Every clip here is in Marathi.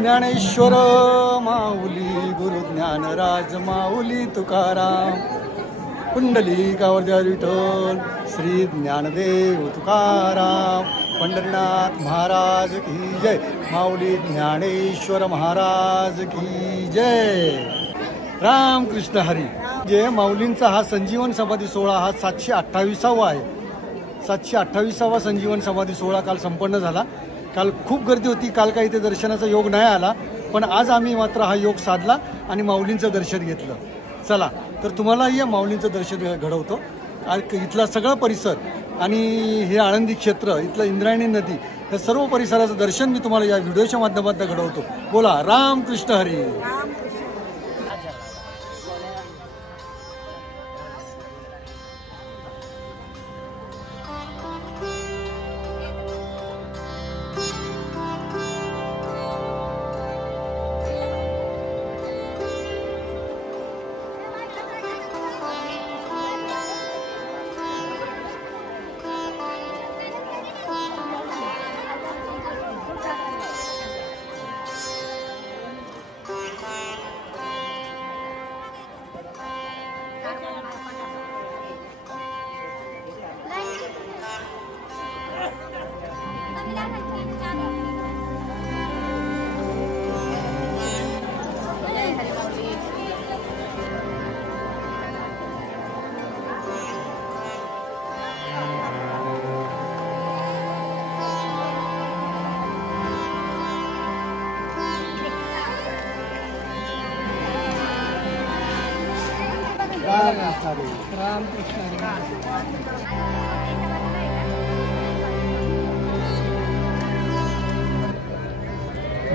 ज्ञानेश्वर माऊली गुरु ज्ञानराज माऊली तुकाराम पुंडलिकावरती विठ्ठल श्री ज्ञानदेव तुकाराम पंढरीनाथ महाराज की जय माऊली ज्ञानेश्वर महाराज की जय रामकृष्ण हरी। जे माऊलींचा हा संजीवन समाधी सोहळा हा 728वा आहे। 728वा संजीवन समाधी सोहळा काल संपन्न झाला। काल खूप गर्दी होती, काल काही इथे दर्शनाचा योग नाही आला, पण आज आम्ही मात्र हा योग साधला आणि माऊलींचं दर्शन घेतलं। चला तर तुम्हालाही या माऊलींचं दर्शन घडवतो। इथला सगळा परिसर आणि हे आळंदी क्षेत्र, इथलं इंद्रायणी नदी, या सर्व परिसराचं दर्शन मी तुम्हाला या व्हिडिओच्या माध्यमातून घडवतो। बोला रामकृष्ण हरी।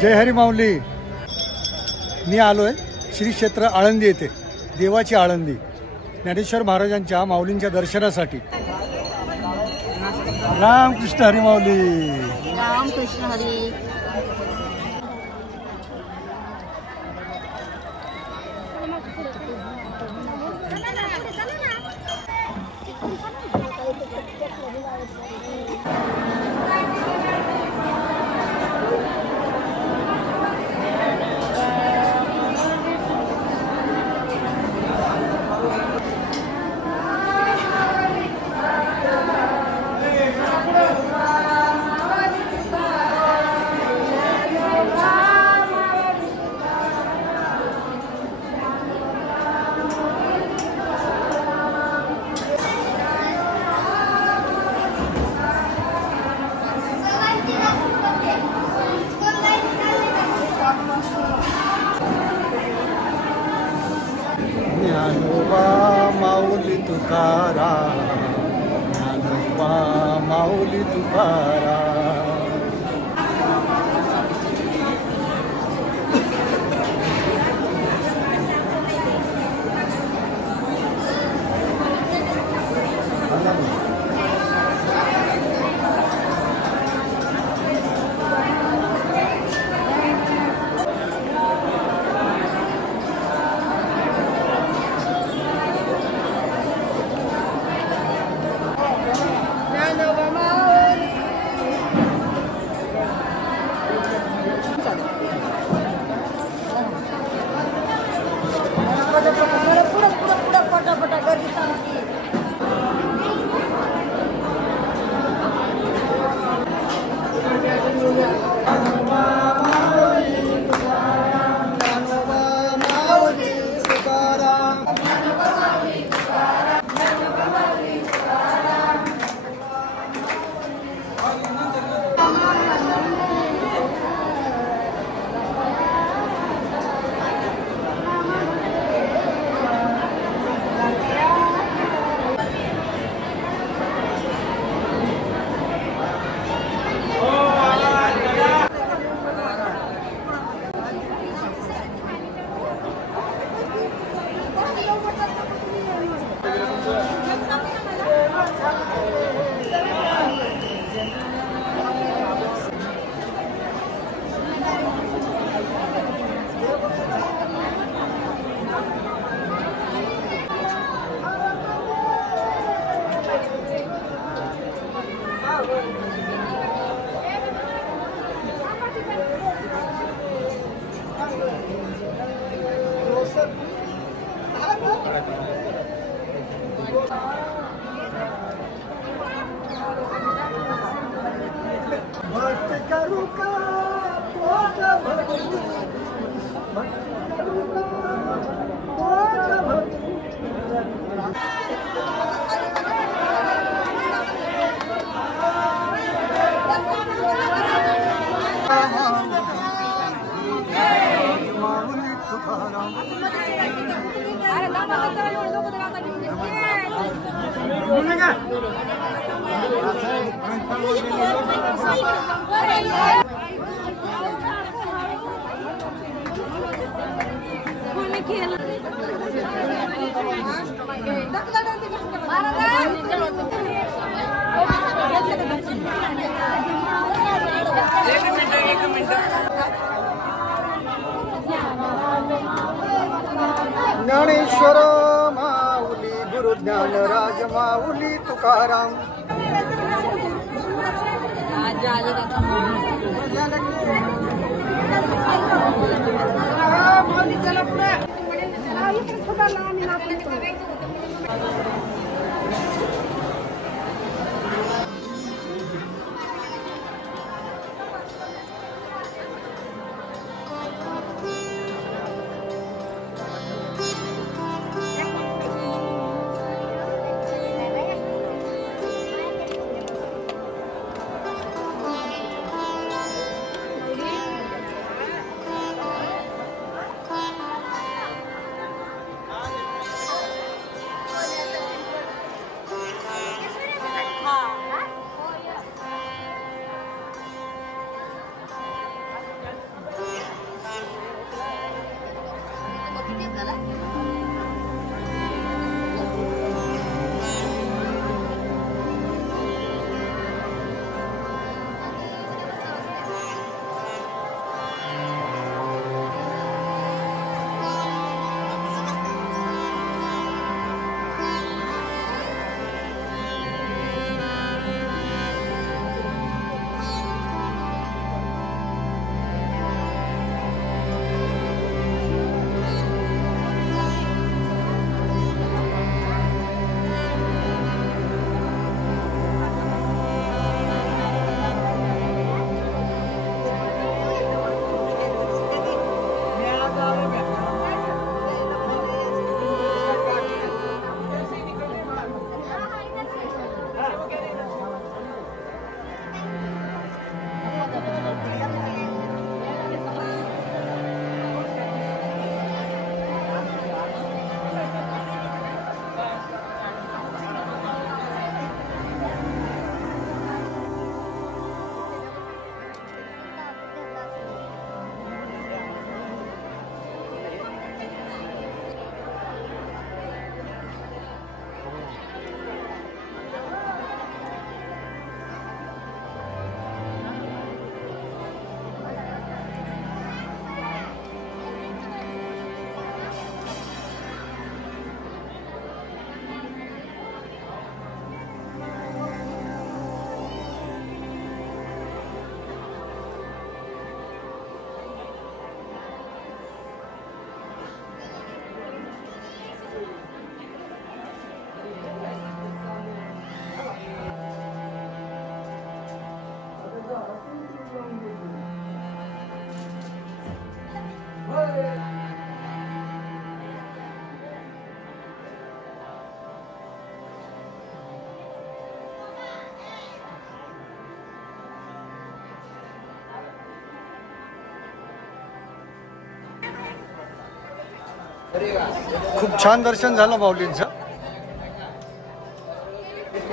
जय हरी माऊली। मी आलोय श्री क्षेत्र आळंदी येथे, देवाची आळंदी, ज्ञानेश्वर महाराजांच्या माऊलींच्या दर्शनासाठी। रामकृष्ण हरी माऊली। रामकृष्ण हरी। ज्ञानोबा माऊली तुकाराम, ज्ञानोबा माऊली तुकाराम। ज्ञानेश्वर माऊली गुरु ज्ञानराज माऊली तुकाराम. खूप छान दर्शन झालं माऊलींचं.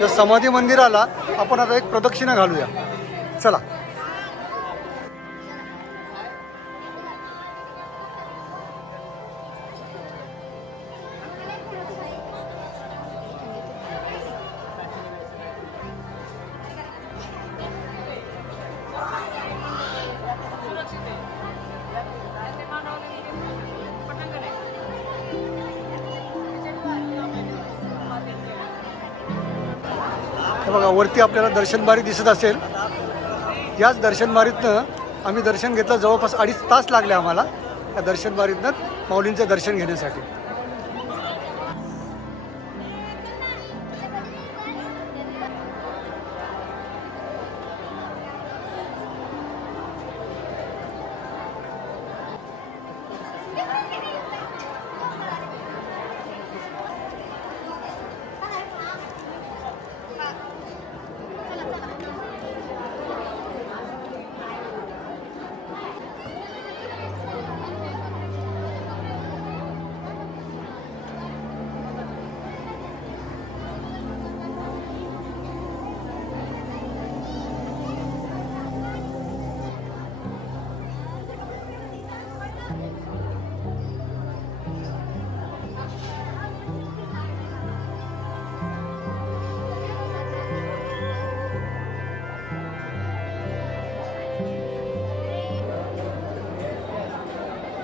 या समाधी मंदिराला आपण आता एक प्रदक्षिणा घालूया. चला. बघा वरती आपल्याला दर्शनबारी दिसत असेल. याच दर्शनबारीतनं आम्ही दर्शन घेतलं. जवळपास 2.5 तास लागले आम्हाला या दर्शनबारीतनं माऊलींचं दर्शन घेण्यासाठी.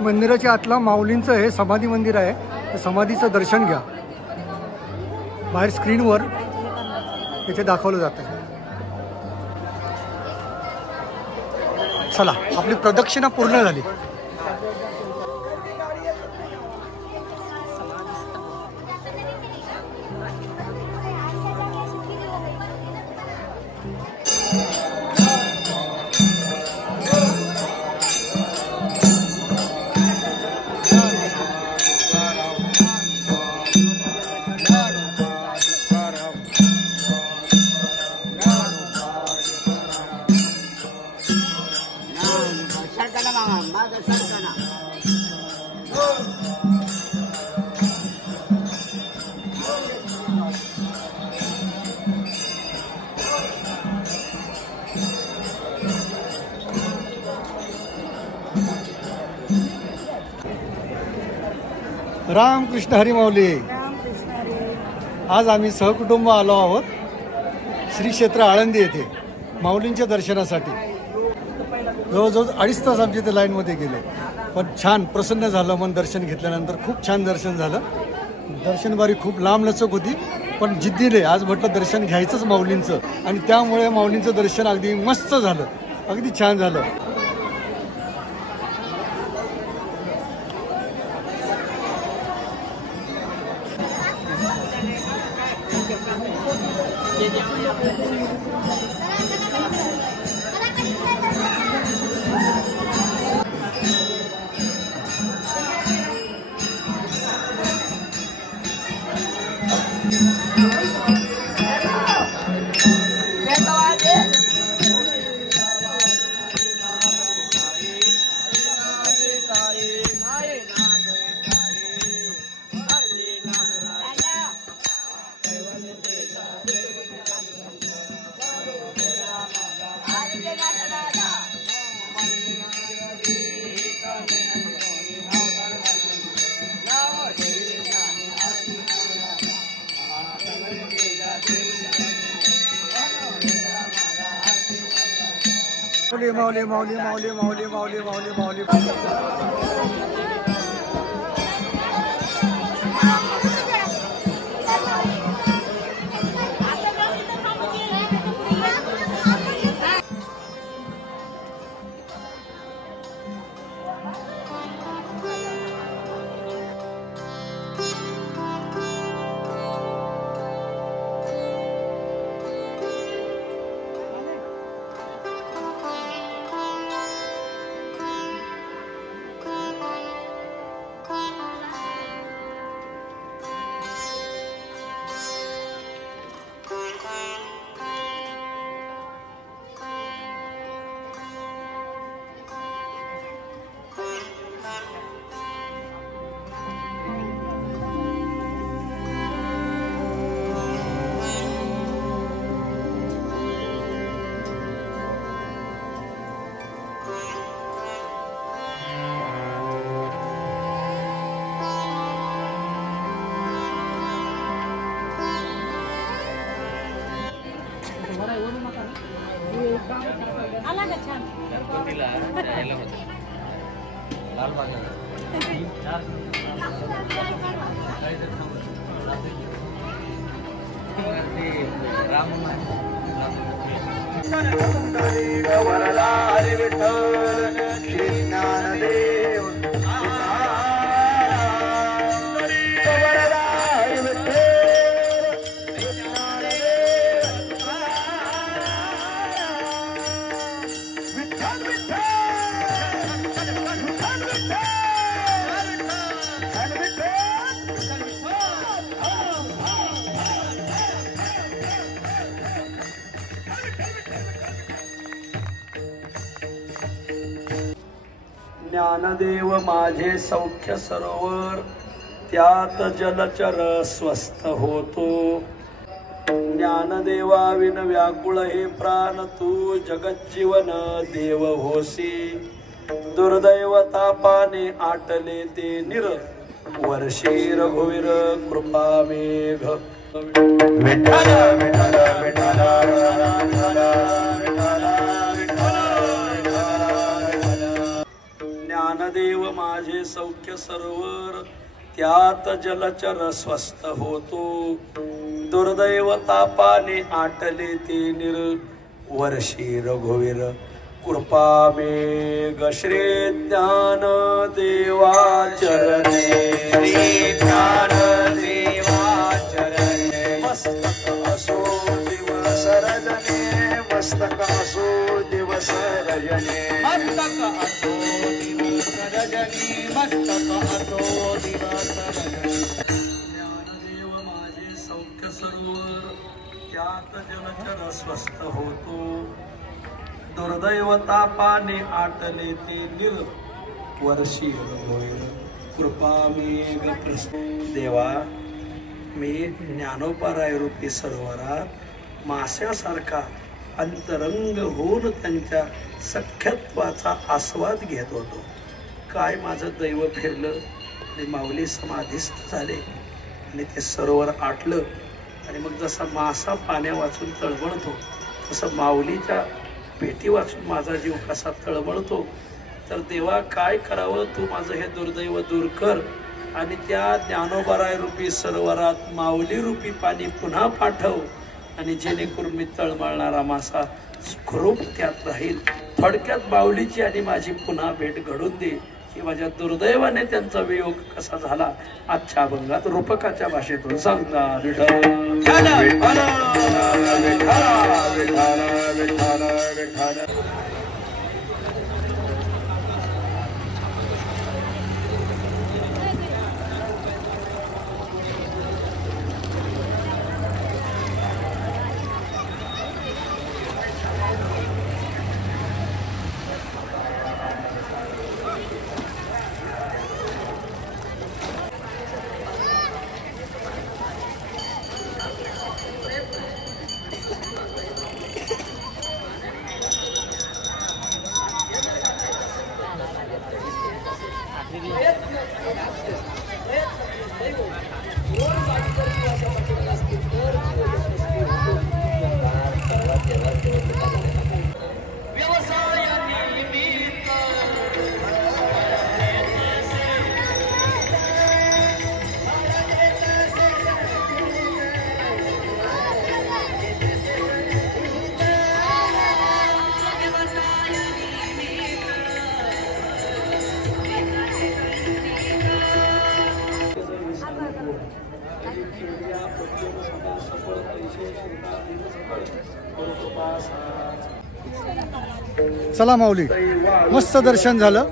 मंदिराच्या आतला माऊलींचं हे समाधी मंदिर आहे. त्या समाधीचं दर्शन घ्या. बाहेर स्क्रीनवर इथे दाखवलं जातं. चला, आपली प्रदक्षिणा पूर्ण झाली. रामकृष्ण हरी माऊली. आज आम्ही सहकुटुंब आलो आहोत श्री क्षेत्र आळंदी येथे माऊलींच्या दर्शनासाठी. जवळजवळ 2.5 तास आमच्या इथे लाईनमध्ये गेले, पण छान प्रसन्न झालं मन दर्शन घेतल्यानंतर. खूप छान दर्शन झालं. दर्शनबारी खूप लांब लचक होती, पण जिद्दीने आज म्हटलं दर्शन घ्यायचंच माऊलींचं, आणि त्यामुळे माऊलींचं दर्शन अगदी मस्त झालं, अगदी छान झालं. माऊली माऊली माऊली माऊली माऊली माऊली माऊली माऊली. ज्ञानदेव माझे सौख्य सरोवर, त्यात जलचर स्वस्थ होतो. ज्ञानदेवा विन व्याकुळ हे प्राण, तू जगज्जीवन देव होसी. दुर्दैव तापाने आटले ते निर, वर्षी रघुवीर कृपा मेघ. विठ्ठल विठ्ठल विठ्ठल ज्ञानदेव माझे त्यात जलचर स्वस्थ होतो. दुर्दैव तापाने आटले ते निर. वर्षी रघुवीर कृपा मेघ श्री ज्ञान देवा चरणे. श्री ज्ञान देवा चरणे. मस्तक असो दिवस रजने. मस्तक असो दिवस रजने. मस्तक असो दिवस रजनी. मस्तक असो दिवस रजनी. ज्ञानदेव माझे सौख्य सरोवर. त्यात जलचर स्वस्थ होतो. दुर्दैव तापाने आटले ते निर. वर्षी रघुवीर कृपा मेघ प्रसन्न. देवा, मी ज्ञानोपाराय रूपी सरोवरात मास्यासारखा अंतरंग होऊन त्यांच्या सख्यत्वाचा आस्वाद घेत होतो. काय माझं दैव फिरलं आणि माऊली समाधिस्थ झाले आणि ते सरोवर आटलं. आणि मग जसा मासा पाण्या वाचून तळमळतो तसं माऊलीच्या भेटी वाचून माझा जीव कसा तळमळतो. तर देवा, काय करावं, तू माझं हे दुर्दैव दूर कर आणि त्या ज्ञानोबाराय रूपी सरोवरात माऊली रूपी पाणी पुन्हा पाठव आणि जेणेकरून मी तळमळणारा मासा सुखरूप त्यात राहील. थोडक्यात माऊलीची आणि माझी पुन्हा भेट घडून दे. की माझ्या दुर्दैवाने त्यांचा वियोग कसा झाला आजच्या अभंगात रूपकाच्या भाषेतून सांगता. विठ्ठल चला माऊली, मस्त दर्शन झालं.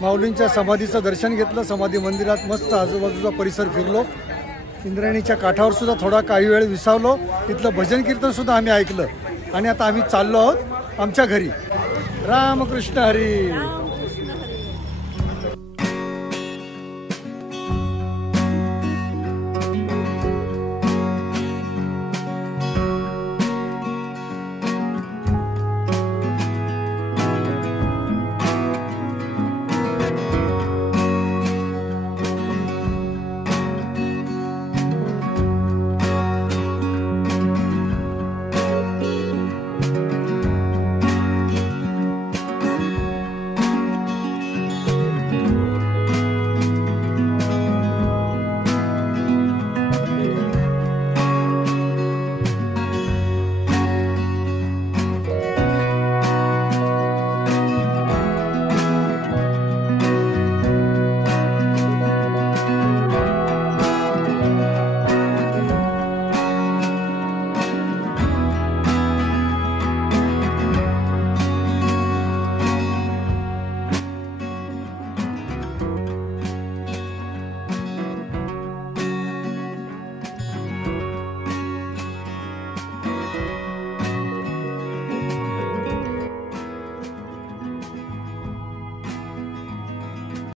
माऊलींच्या समाधीचं दर्शन घेतलं. समाधी मंदिरात मस्त आजूबाजूचा परिसर फिरलो. इंद्रायणीच्या काठावर सुद्धा थोडा काही वेळ विसावलो. तिथलं भजन कीर्तन सुद्धा आम्ही ऐकलं आणि आता आम्ही चाललो आहोत आमच्या घरी. रामकृष्ण हरी.